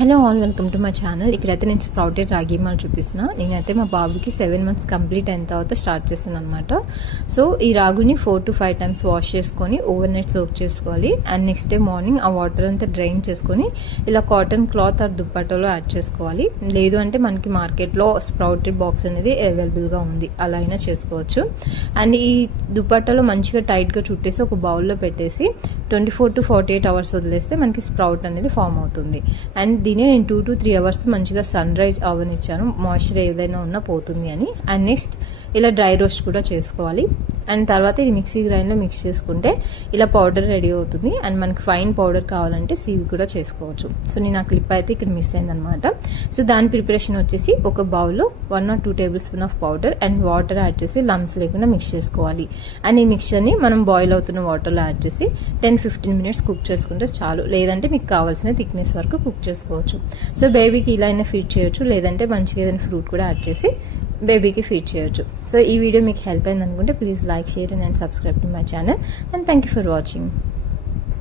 Hello all, welcome to my channel. ఇక్కడైతే నేను sprouted రాగి మాల్ చూపిస్తున్నా. నేనైతే మా బాబుకి 7 months కంప్లీట్ అయిన తర్వాత స్టార్ట్ చేస్తాను అనమాట. సో ఈ రాగుని 4 to 5 times వాష్ చేసుకొని ఓవర్ నైట్ సోక్ చేసుకోవాలి. అండ్ నెక్స్ట్ డే మార్నింగ్ ఆ వాటర్ అంతా డ్రైన్ చేసుకొని ఇలా కాటన్ క్లాత్ ఆర్ దుప్పట్టలో యాడ్ చేసుకోవాలి. లేదు అంటే మనకి మార్కెట్లో స్ప్రౌటెడ్ బాక్స్ అనేది అవైలబుల్గా ఉంది, అలా అయినా చేసుకోవచ్చు. అండ్ ఈ దుప్పట్టలో మంచిగా టైట్గా చుట్టేసి ఒక బౌల్లో పెట్టేసి 24 to 48 hours వదిలేస్తే మనకి స్ప్రౌట్ అనేది ఫామ్ అవుతుంది. అండ్ దీన్ని నేను 2 to 3 hours మంచిగా సన్ రైజ్ అవనిచ్చాను, మాయిశ్చర్ ఏదైనా ఉన్నా పోతుంది అని. అండ్ నెక్స్ట్ ఇలా డ్రై రోస్ట్ కూడా చేసుకోవాలి. అండ్ తర్వాత ఇది మిక్సీ గ్రైండ్లో మిక్స్ చేసుకుంటే ఇలా పౌడర్ రెడీ అవుతుంది. అండ్ మనకి ఫైన్ పౌడర్ కావాలంటే సీవి కూడా చేసుకోవచ్చు. సో నేను ఆ క్లిప్ అయితే ఇక్కడ మిస్ అయిందనమాట. సో దాని ప్రిపరేషన్ వచ్చేసి ఒక బౌల్లో 1 or 2 tablespoons of powder and water add చేసి లంప్స్ లేకుండా మిక్స్ చేసుకోవాలి. అండ్ ఈ మిక్చర్ని మనం బాయిల్ అవుతున్న వాటర్లో యాడ్ చేసి 10-15 minutes కుక్ చేసుకుంటే చాలు. లేదంటే మీకు కావాల్సిన థిక్నెస్ వరకు కుక్ చేసుకోవచ్చు. సో బేబీకి ఇలా అయినా ఫీడ్ చేయొచ్చు, లేదంటే మంచిగా ఏదైనా ఫ్రూట్ కూడా యాడ్ చేసి బేబీకి ఫీడ్ చేయొచ్చు. సో ఈ వీడియో మీకు హెల్ప్ అయింది అనుకుంటే please like, share and subscribe to my channel. And thank you for watching.